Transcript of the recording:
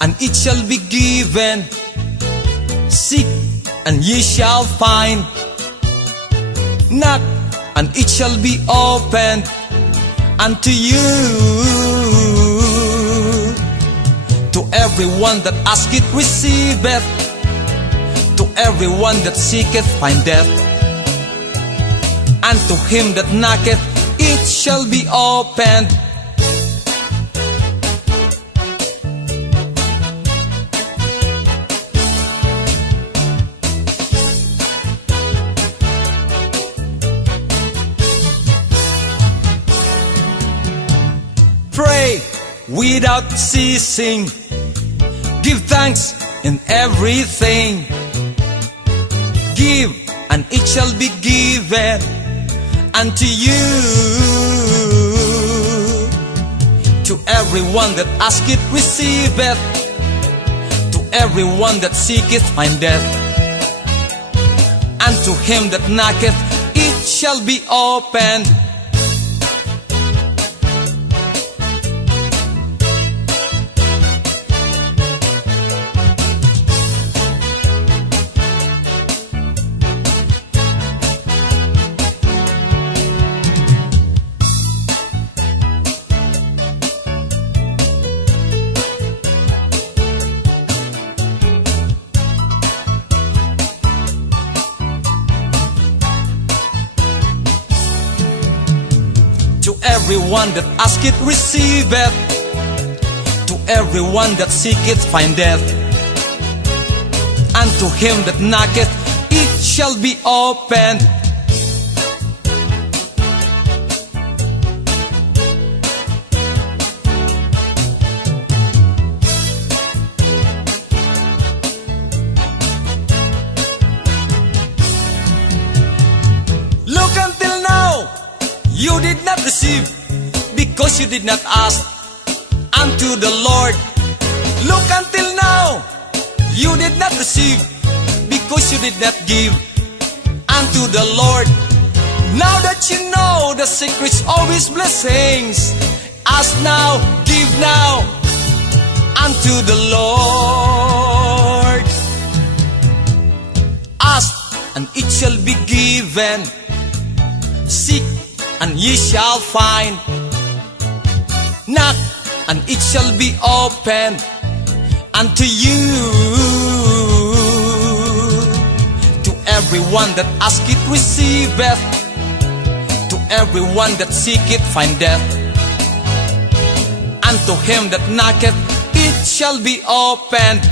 and it shall be given. Seek, and ye shall find. Knock, and it shall be opened unto you. To everyone that asketh, receiveth. To everyone that seeketh, findeth. And to him that knocketh, it shall be opened. Pray without ceasing. Give thanks in everything. Give, and it shall be given unto you. To everyone that asketh, receiveth. To everyone that seeketh, findeth. And to him that knocketh, it shall be opened. To everyone that asketh, receiveth. To everyone that seeketh, findeth. And to him that knocketh, it shall be opened. Look, until now you did not receive, because you did not ask unto the Lord. Look, until now you did not receive, because you did not give unto the Lord. Now that you know the secrets of His blessings, ask now, give now unto the Lord. Ask, and it shall be given. Seek, and ye shall find. Knock, and it shall be opened unto you. To everyone that asketh, receiveth. To everyone that seeketh, findeth. And to him that knocketh, it shall be opened.